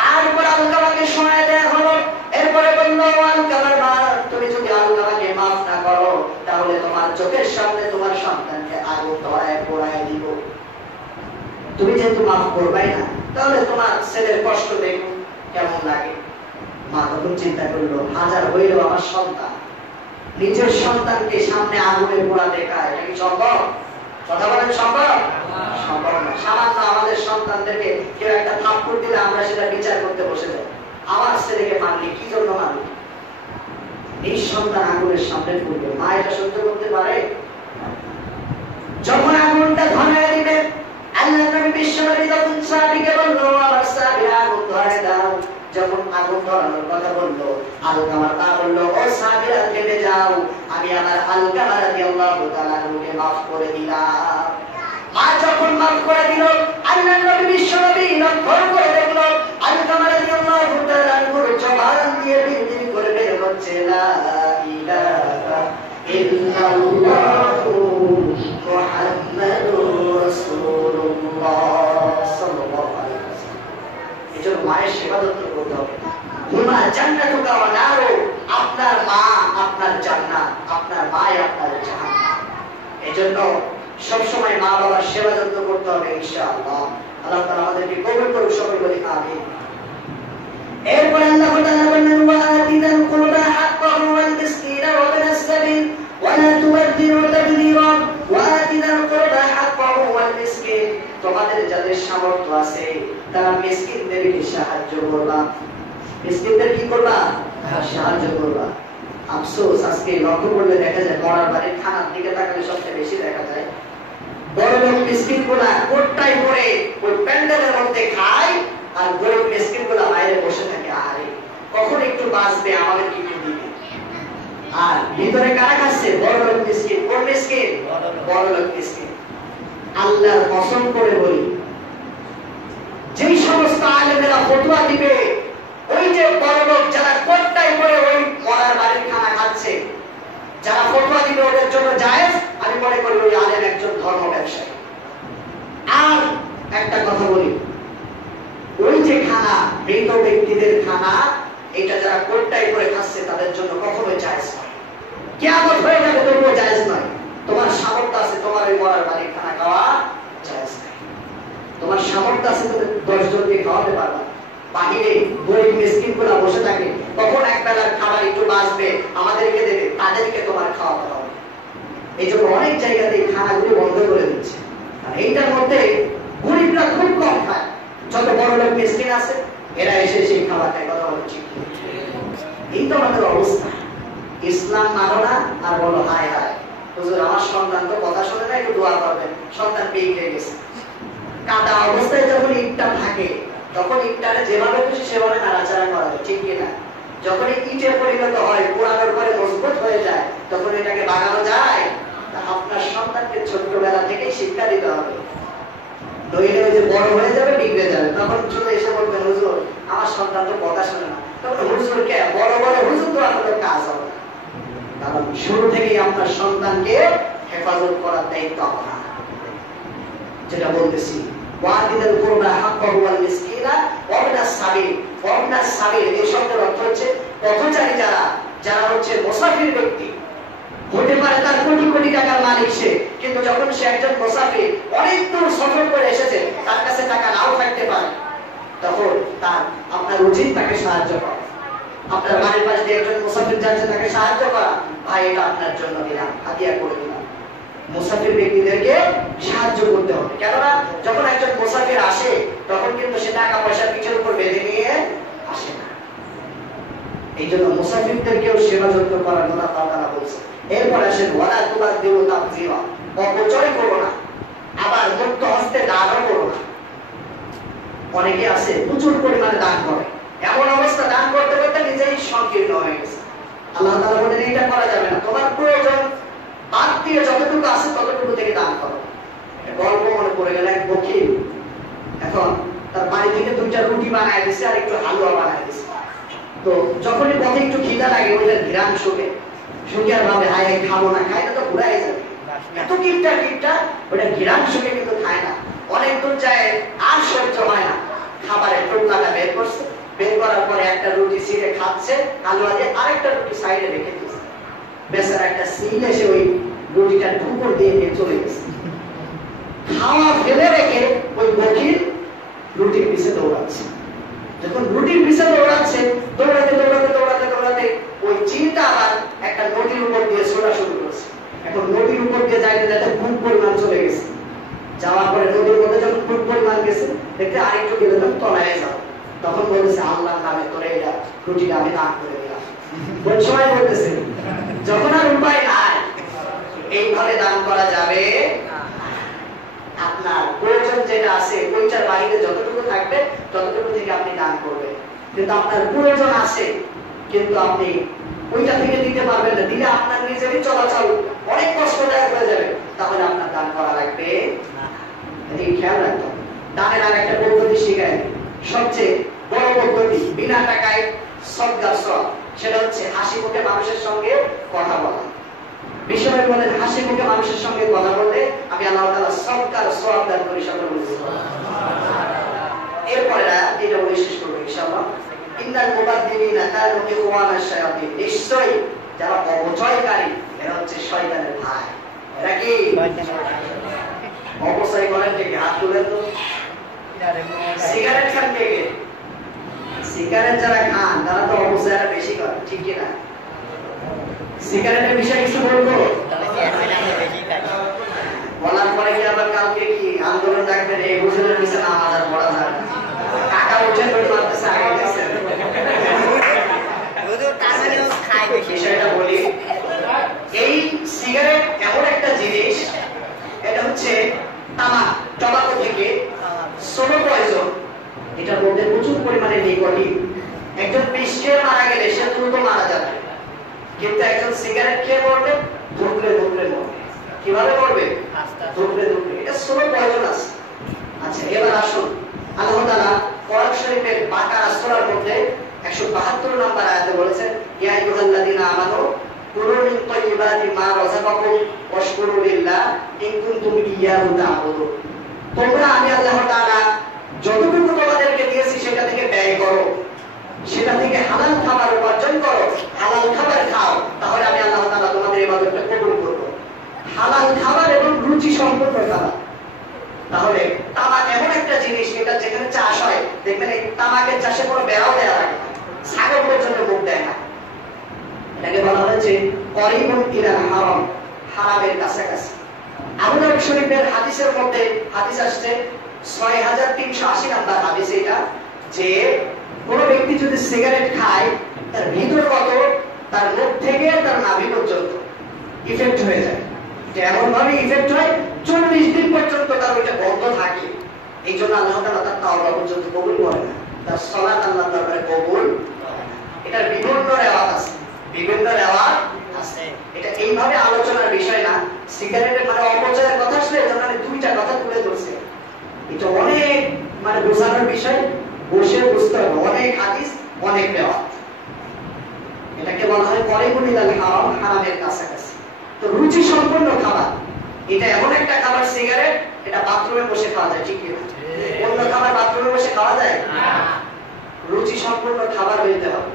তারপর আলকামাকে শোনায় দেয়া হলো। এরপরে বলল, আলকামার মা, তুমি যদি আলকামাকে মাফ না করো, তাহলে তোমার চোখের সামনে তোমার সন্তানকে আগুন ধরায় পোড়ায় দিব। তুমি যেহেতু মাফ করবাই না, তাহলে তোমার ছেলের কষ্ট দেখো কেমন লাগে। মা তখন চিন্তা করলো, হাজার হইলেও আমার সন্তান, নিজের সন্তানকে সামনে আগুনে পোড়া দেখায়, এটা কি সম্ভব? কথা বলেন, সম্ভব? সম্ভব না। সামান্য আমাদের সন্তানদেরকে কেউ একটা থাপ্পড় দিলে আমরা সেটা বিচার করতে বসে যাই। আমার ছেলেকে মারলি কি জন্য মারলি? এই সন্তান আগুনের সামনে পড়বে, মা এটা সহ্য করতে পারে? যখন আগুনটা ধরায় দিবে, আল্লাহর নবী বিশ্ব নবী তখন সাহাবীকে বলল, আমার সাহাবী আগুন ধরায় দাও। যখন আগুন ধরানোর কথা বলল, আলকামার মা বলল, ও সাহাবীরা থেমে যাও, আমি আমার আলকামা রাদিয়াল্লাহু তাআলা আনহুকে মাফ করে দিলাম। মা যখন মাফ করে দিল, আল্লাহর নবী বিশ্ব নবী লক্ষ্য করে দেখল, আলকামা রাদিয়াল্লাহু তাআলা আনহুর জবান দিয়ে বিড়বিড় করে বের হচ্ছে, লা ইলাহা ইল্লাল্লাহু মুহাম্মাদুর রাসূলুল্লাহ সাল্লাল্লাহু আলাইহি ওয়াসাল্লাম। এজন্য মায়ের সেবা যত্ন করতে হবে। হুমা জান্নাতুকা ওয়া নারু, আপনার মা আপনার জান্নাত, আপনার মা আপনার জাহান্নাম। এজন্য সব সময় মা বাবার সেবা যত্ন করতে হবে ইনশাআল্লাহ। আল্লাহ তাআলা আমাদেরকে কবুল করুন, সবাই বলি আমিন। এরপর আল্লাহ তাআলা বলেন, ওয়া আতিদাল কুরবা হাক্কাহু ওয়াল মিসকিনা ওয়া বিনাস সাবিল ওয়া লা তুবাদদিরু তাবদীরা ওয়া আতিদাল কুরবা হাক্কাহু ওয়াল মিসকিন। তোমাদের যাদের সামর্থ্য আছে তারা মিসকিনদেরকে সাহায্য করবা। মিসকিনদের কি করবা? সাহায্য করবা। আফসোস, আজকে লক্ষ্য করলে দেখা যায় মরার বাড়ির খানার দিকে তাকালে সবচেয়ে বেশি দেখা যায় বড় লোক মিসকিন গুলা কোটটাই পরে ওই প্যান্ডেলের মধ্যে খায়, আর গরিব মিসকিন গুলা বাইরে বসে থাকে, আরে কখন একটু বাঁচবে, আমাদের কি দিবে। আর ভিতরে কারা খাচ্ছে? বড় লোক মিসকিন। কোন মিসকিন? বড় লোক মিসকিন। আল্লাহর কসম করে বলি, যেই সমস্ত আলেমেরা ফতোয়া দিবে, ওই যে বড় লোক যারা কোটটাই পরে ওই মরার বাড়ির খানা খাচ্ছে, যারা ফতোয়া দিবে ওদের জন্য জায়েজ, আমি মনে করি ওই আলেম একজন ধর্ম ব্যবসায়ী। আর একটা কথা বলি, ওই যে খানা, মৃত ব্যক্তিদের খানা, এটা যারা কোটটাই করে খাচ্ছে তাদের জন্য কখনোই জায়েজ নয়। কিয়ামত হয়ে যাবে তবুও জায়েজ নয়। তোমার সামর্থ্য আছে, তোমার ওই মরার বাড়ির খানা খাওয়া জায়েজ নাই। তোমার সামর্থ্য আছে, তুমি 10 জনকে খাওয়াতে পারবা। বাহিরে গরিব মিসকিন গুলা বসে থাকে, কখন এক বেলার খাবার একটু বাঁচবে, আমাদেরকে দেবে, তাদেরকে তোমার খাওয়াতে হবে। এই জন্য অনেক জায়গাতে খানাগুলো বন্ধ করে দিচ্ছে। আর এইটার মধ্যে গরিবরা খুব কম খায়, যত বড় লোক মিসকিন আছে এরা এসে সেই খাবার খায়। কথা বলে ঠিক? এই তো আমাদের অবস্থা। ইসলাম মানো না আর বলো হায় হায় হুজুর আমার সন্তান তো কথা শোনে না, একটু দোয়া করবেন, সন্তান পেয়ে গিয়ে গেছে। কাদা অবস্থায় যখন ইটটা থাকে, তখন ইটটারে যেভাবে খুশি সেভাবে নাড়াচাড়া করা যায়, ঠিক কিনা? যখন ইটে পরিণত হয়, পুরানোর পরে মজবুত হয়ে যায়, তখন এটাকে বাগানো যায়? আপনার সন্তানকে ছোট্টবেলা থেকেই শিক্ষা দিতে হবে, নইলে ওই যে বড় হয়ে যাবে বিগড়ে যাবে, তখন চলে এসে বলবেন হুজুর আমার সন্তান তো কথা শোনে না, তখন হুজুর কে বড় বড় হুজুর তো আপনাদের কাজ হবে না। কারণ শুরু থেকেই আপনার সন্তানকে হেফাজত করার দায়িত্ব আপনার। যেটা বলতেছি ওয়াদিদাল কুরবা হাক্কাহু ওয়াল মিসকিনা ওয়া ইবনাস সাবিল, ওয়া ইবনাস সাবিল এই শব্দের অর্থ হচ্ছে পথচারী, যারা হচ্ছে মুসাফির ব্যক্তি। হতে পারে তার কোটি কোটি টাকার মালিক সে, কিন্তু যখন সে একজন মুসাফির অনেক দূর সফর করে এসেছে, তার কাছে টাকা নাও থাকতে পারে, তখন আপনার উচিত তাকে সাহায্য করা। আপনার বাড়ির পাশে দিয়ে একজন মুসাফির যাচ্ছে, তাকে সাহায্য করা, ভাই এটা আপনার জন্য দিলাম, হাদিয়া করে দিলাম। মুসাফির ব্যক্তিদেরকে সাহায্য করতে হবে, কেননা যখন একজন মুসাফির আসে তখন কিন্তু সে টাকা পয়সা পিঠের উপর বেঁধে নিয়ে আসে না। এই জন্য মুসাফিরদেরকেও সেবা যত্ন করার কথা তাআলা বলছে। এরপর আসেন ওয়ালা তুবাদদিউ তাবযীরা, অপচয় করো না, আবার মুক্ত হস্তে দানও করো না। অনেকে আছে প্রচুর পরিমাণে দান করে, এমন অবস্থা দান করতে করতে নিজেই সংকীর্ণ হয়ে গেছে। আল্লাহ তাআলা বলেন এটা করা যাবে না, তোমার প্রয়োজন বাদ দিয়ে যতটুকু আছে ততটুকু থেকে দান করো। গল্প মনে পড়ে গেল, এক বকিল এখন তার বাড়ি থেকে 2টা রুটি বানায় দিছে আর একটু হালুয়া বানায় দিছে। তো যখনই পথে একটু খিদা লাগে ওইটার ঘ্রাণ শুকে আর ভাবে হায় খাবো না, খাই না তো ঘুরাই যাবে, এত কিপটা ওটা ঘ্রাণ শুকে কিন্তু খায় না। অনেক দূর যায় আর সহ্য হয় না, খাবারের টোপলাটা বের করছে, বের করার পরে একটা রুটি ছিঁড়ে খাচ্ছে হালুয়া দিয়ে, আরেকটা রুটি সাইডে রেখে দিয়েছে। বেচারা একটা সিল এসে ওই রুটিটা ঠুকর দিয়ে নিয়ে চলে গেছে। খাওয়া ফেলে রেখে ওই বকিল রুটির পিছে দৌড়াচ্ছে। যখন রুটির পিছে দৌড়াচ্ছে, দৌড়াতে দৌড়াতে দৌড়াতে দৌড়াতে ওই চিলটা আবার একটা নদীর উপর দিয়ে ছোটা শুরু করছে। এখন নদীর উপর দিয়ে যাইতে যাইতে খুব পরিমাণ চলে গেছে। যাওয়ার পরে নদীর মধ্যে যখন খুব পরিমাণ গেছে, দেখতে আরেকটু গেলে তখন তলায় যাও, তখন বলেছে আল্লাহর নামে তোরে এটা রুটিটা আমি দান করে দিলাম। ওই সময় বলতেছে যখন আর উপায় নাই এইভাবে দান করা যাবে। আপনার প্রয়োজন যেটা আছে ওইটার বাইরে যতটুকু থাকবে ততটুকু থেকে আপনি দান করবেন। কিন্তু আপনার প্রয়োজন আছে কিন্তু আপনি ওইটা থেকে দিতে পারবেন না, দিলে আপনার নিজেরই চলাচল অনেক কষ্টদায়ক হয়ে যাবে, তাহলে আপনার দান করা লাগবে। এদিকে খেয়াল রাখতে হবে। দানের আর একটা পদ্ধতি শিখায়, সবচেয়ে বড় পদ্ধতি বিনা টাকায় সদকা সওয়াব, সেটা হচ্ছে হাসি মুখে মানুষের সঙ্গে কথা বলা। বিষয় বলেন হাসি মুখে মানুষের সঙ্গে কথা বললে আমি আল্লাহ তাআলা সদকার সওয়াব দান করি। সকলে বলি এরপরে এটা বলে শেষ করব ইনশাআল্লাহ। ইন্নাল মুবাদদিলিনা কানু ইখওয়ানাশ শায়াতিন, নিশ্চয়ই যারা অপচয়কারী এরা হচ্ছে শয়তানের ভাই। এরা কি অপচয় করেন? যে হাত তুলেন তো। সিগারেট খান কে? সিগারেট যারা খান তারা তো অপচয় বেশি করে, ঠিক কি না? সিগারেটের বিষয়ে কিছু বলবো, বলার পরে কি আবার কালকে কি আন্দোলন ডাকবেন এই হুজুরের পিছনে নামাজ আর পড়া যায় না? কাকা উঠে ধরে মারতেছে আগে দেখছেন। বিষয়টা বলি, এই সিগারেট এমন একটা জিনিস, এটা হচ্ছে তামাক, টবাকো থেকে সোলো পয়জন, এটার মধ্যে প্রচুর পরিমাণে নিকোটিন। একজন বিষ খেয়ে মারা গেলে সে দ্রুত মারা যাবে, কিন্তু একজন সিগারেট খেয়ে মরবে ধুকরে ধুকরে মরবে। কিভাবে মরবে? ধুকরে ধুকরে। এটা সোলো পয়জন আছে। আচ্ছা এবার আসুন, আল্লাহ তাআলা কোরআন শরীফের বাকারা সূরার মধ্যে 172 নম্বর আয়াতে বলেছেন ইয়া আইয়ুহাল্লাযীনা আমানু কুলু মিন তাইয়্যিবাতি মা রাযাকাকুম ওয়াশকুরু লিল্লাহ ইন কুনতুম ইয়্যাহু তা'বুদুন। তোমরা আমি আল্লাহ তাআলা যতটুকু তোমাদেরকে দিয়েছি সেটা থেকে ব্যয় করো, সেটা থেকে হালাল খাবার উপার্জন করো, হালাল খাবার খাও, তাহলে আমি আল্লাহ তাআলা তোমাদের ইবাদতটা কবুল করব। হালাল খাবার এবং রুচি সম্পন্ন খাবার। তাহলে তামাক এমন একটা জিনিস, এটা যেখানে চাষ হয় দেখবেন এই তামাকের চাষে কোনো বেড়াও দেওয়া লাগে না, ছাগল পর্যন্ত মুখ দেয় না। এটাকে বলা হয়েছে করিবুন ইলাল হারাম, হারামের কাছাকাছি। আবু দাউদ শরীফের হাদিসের মধ্যে হাদিস আসছে 6380 নাম্বার হাদিস, এটা যে কোন ব্যক্তি যদি সিগারেট খায় তার ভিতর কত, তার মুখ থেকে তার নাভি পর্যন্ত ইফেক্ট হয়ে যায়। এমন ভাবে ইফেক্ট হয় 40 দিন পর্যন্ত তার ওইটা বন্ধ থাকে। এই জন্য আল্লাহ তাআলা তার তাওবা পর্যন্ত কবুল করে না, তার সালাত আল্লাহ দরবারে কবুল করে না। এটার বিভিন্ন রেওয়াত আছে, বিভিন্ন রেওয়াত আছে। এটা এইভাবে আলোচনার বিষয় না, সিগারেটের মানে অপচয়ের কথা আসলে এজন্য আমি দুইটা কথা তুলে ধরছি। এটা অনেক মানে বোঝানোর বিষয়, বসে বুঝতে হবে, অনেক হাদিস অনেক রেওয়াত। এটাকে বলা হয় করিবুনিল হারাম, হারামের কাছাকাছি। তো রুচি সম্পন্ন খাবার, এটা এমন একটা খাবার সিগারেট, এটা বাথরুমে বসে খাওয়া যায়, ঠিক কিনা? অন্য খাবার বাথরুমে বসে খাওয়া যায় না। রুচি সম্পন্ন খাবার হইতে হবে।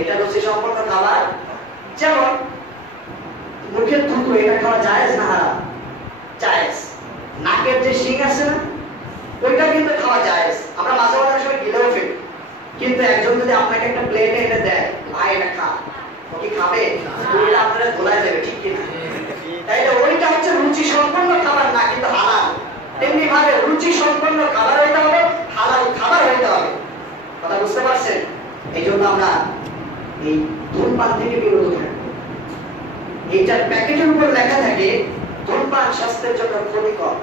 এটা রুচি সম্পন্ন খাবার, যেমন মুখের থুতু, এটা খাওয়া জায়েজ না হারাম? জায়েজ। নাকের যে শিং আছে না, ওইটা কিন্তু খাওয়া জায়েজ। আমরা মাঝে মাঝে আসলে গিলেও ফেলি, কিন্তু একজন যদি আপনাকে একটা প্লেটে এনে দেয়, ভাই এটা খা, ও কি খাবে? ওইটা আপনারা ধোলায় যাবে, ঠিক কিনা? তাইলে ওইটা হচ্ছে রুচি সম্পন্ন খাবার না, কিন্তু হালাল। তেমনি ভাবে রুচি সম্পন্ন খাবার হইতে হবে, হালাল খাবার হইতে হবে। কথা বুঝতে পারছেন? এই জন্য আমরা এই ধূমপান থেকে বিরত থাকবো। এইটার প্যাকেটের উপর লেখা থাকে ধূমপান স্বাস্থ্যের জন্য ক্ষতিকর,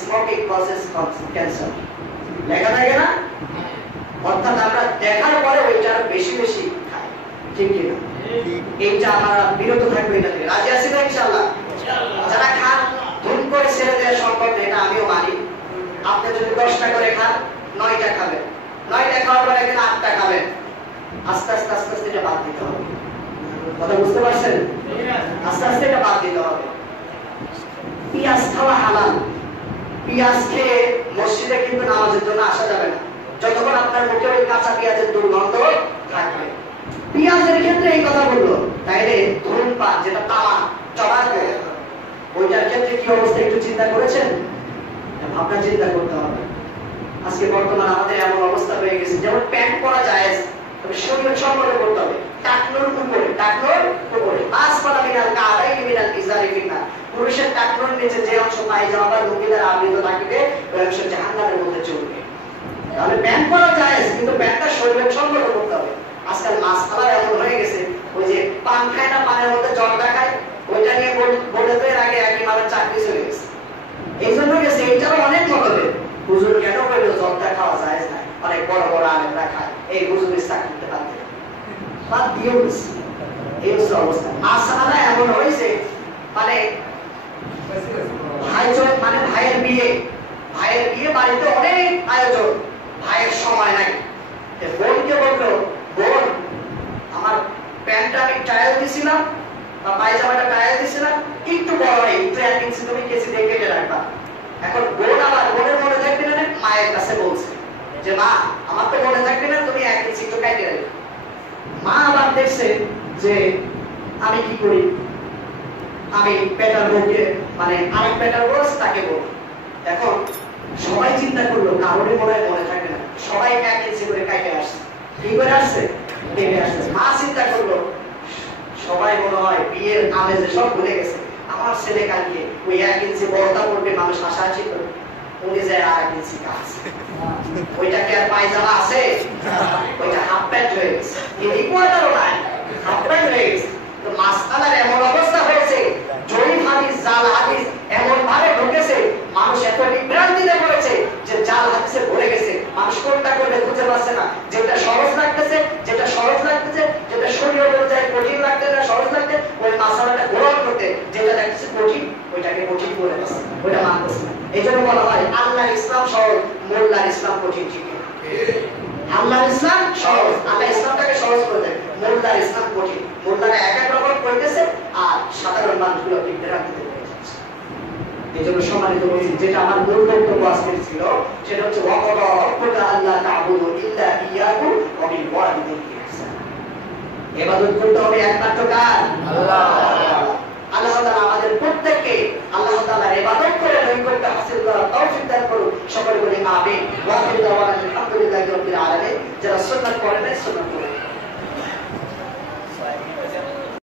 স্মোকিং কজেস ক্যান্সার, লেখা থাকে না? অর্থাৎ আমরা দেখার পরে ওইটা বেশি বেশি খাই, ঠিক কিনা? এইটা আমরা বিরত থাকবো এটা থেকে। রাজি আছি না ইনশাআল্লাহ? যারা খান ধুম করে ছেড়ে দেওয়া সম্ভব না, এটা আমিও মানি। আপনি যদি 10টা করে খান, 9টা খাবেন, 9টা খাওয়ার পরে কিনা 8টা খাবেন, আস্তে আস্তে আস্তে আস্তে এটা বাদ দিতে হবে। কথা বুঝতে পারছেন? আস্তে আস্তে এটা বাদ দিতে হবে। পেঁয়াজ খাওয়া হালাল। পেঁয়াজ খেয়ে মসজিদে কিন্তু নামাজের জন্য আসা যাবে না যতক্ষণ আপনার মুখে ওই কাঁচা পেঁয়াজের দুর্গন্ধ থাকবে। পেঁয়াজের ক্ষেত্রে এই কথা বললো, তাইলে ধূমপান যেটা তামাক, টবাকো, ওইটার ক্ষেত্রে কি অবস্থা একটু চিন্তা করেছেন? ভাবনা চিন্তা করতে হবে। আজকে বর্তমানে আমাদের এমন অবস্থা হয়ে গেছে, যেমন প্যান্ট পরা যায়, তবে শরীর সম্পর্কে করতে হবে টাকনোর উপরে, টাকনোর উপরে মাস পালা মিনাল কাদাই মিনাল ইজারি ফিনা, পুরুষের টাকনোর নিচে যে অংশ পায়জামা বা লুঙ্গিদের আবৃত থাকবে ওই অংশ জাহান্নামের মধ্যে চলবে। তাহলে প্যান্ট পরা যায়, কিন্তু প্যান্টটা শরীরের সম্পর্কে করতে হবে। আজকাল মাস পালা এমন হয়ে গেছে, ওই যে পান খায় না, পানের মধ্যে জর্দা খায়, ওইটা নিয়ে বলে তো এর আগে একই ভাবে চাকরি চলে গেছে। এই জন্য গেছে এইটারও অনেক মতভেদ। হুজুর কেন বললো জর্দা খাওয়া যায় না? অনেক বড় বড় আলেমরা খায়, এই হুজুরের চাকরিতে বাদ দিল, বাদ দিয়েও গেছে। এই হচ্ছে অবস্থা। মাসালা এমন হয়েছে, মানে ভাইজন মানে ভাইয়ের বিয়ে, ভাইয়ের বিয়ে বাড়িতে অনেক আয়োজন, ভাইয়ের সময় নাই। বোনকে বললো, বোন আমার প্যান্টটা আমি ট্রায়াল দিছিলাম বা পায়জামাটা ট্রায়াল দিছিলাম, একটু বড় হয়, একটু 1 ইঞ্চি তুমি কেসি দিয়ে কেটে রাখবা। এখন বোন আবার বোনের মনে থাকবে না, মায়ের কাছে বলছে যে মা আমার তো মনে থাকবে না, তুমি 1 ইঞ্চি একটু কেটে রাখবে। মা আবার দেখছে যে আমি কি করি, আমি পেটার বউকে মানে আরেক পেটার বউ তাকে বল। এখন সবাই চিন্তা করলো কারোরই মনে থাকবে না, সবাই 1 ইঞ্চি করে কেটে আসছে। কি করে আসছে? কেটে আসছে। মা চিন্তা করলো সবাই মনে হয় বিয়ের আমেজে সব ভুলে গেছে, আমার ছেলে কালকে ওই 1 ইঞ্চি বড়টা পড়বে, মানুষ হাসাহাসি করবে, উনি যায় 1 ইঞ্চি কাজ, ওইটা কি আর পায়জামা আছে? ওইটা হাফ প্যান্ট হয়ে গেছে, এই কোয়ার্টারও নাই, হাফ প্যান্ট হয়ে গেছে। তো মাসআলার এমন অবস্থা হয়েছে, জয়ীফ হাদিস জাল হাদিস এমন ভাবে ঢুকেছে, মানুষ এত বিভ্রান্তিতে পড়েছে যে জাল হাদিসে ভরে গেছে, মানুষ কোনটা করবে খুঁজে পাচ্ছে না। যেটা সহজ লাগতেছে, যেটা সহজ লাগতেছে, যেটা শরীর অনুযায়ী কঠিন লাগতে না সহজ লাগতে, ওই মাসালাটা গ্রহণ করতে, যেটা দেখতেছে কঠিন ওইটাকে কঠিন করে দিচ্ছে, ওইটা মানতেছে না। এই জন্য বলা হয় আল্লাহর ইসলাম সহজ, মোল্লার ইসলাম কঠিন। ঠিক আল্লাহর ইসলাম সহজ, আল্লাহ ইসলামটাকে সহজ করে দেয়, মোল্লার ইসলাম কঠিন। মোল্লারা এক এক রকম করতেছে আর সাধারণ মানুষগুলো বিভ্রান্তিতে পড়ে যাচ্ছে। এই জন্য সম্মানিত বলছি, যেটা আমার মূল বক্তব্য আজকে ছিল সেটা হচ্ছে ওয়াকাদা রাব্বুকা আল্লা তা'বুদু ইল্লা ইয়্যাহু ওয়া বিল ওয়ালিদাইনি ইহসানা। ইবাদত করতে হবে একমাত্র কার? আল্লাহ। আল্লাহ তাআলা আমাদের প্রত্যেককে আল্লাহ তাআলার ইবাদত করে নৈকট্য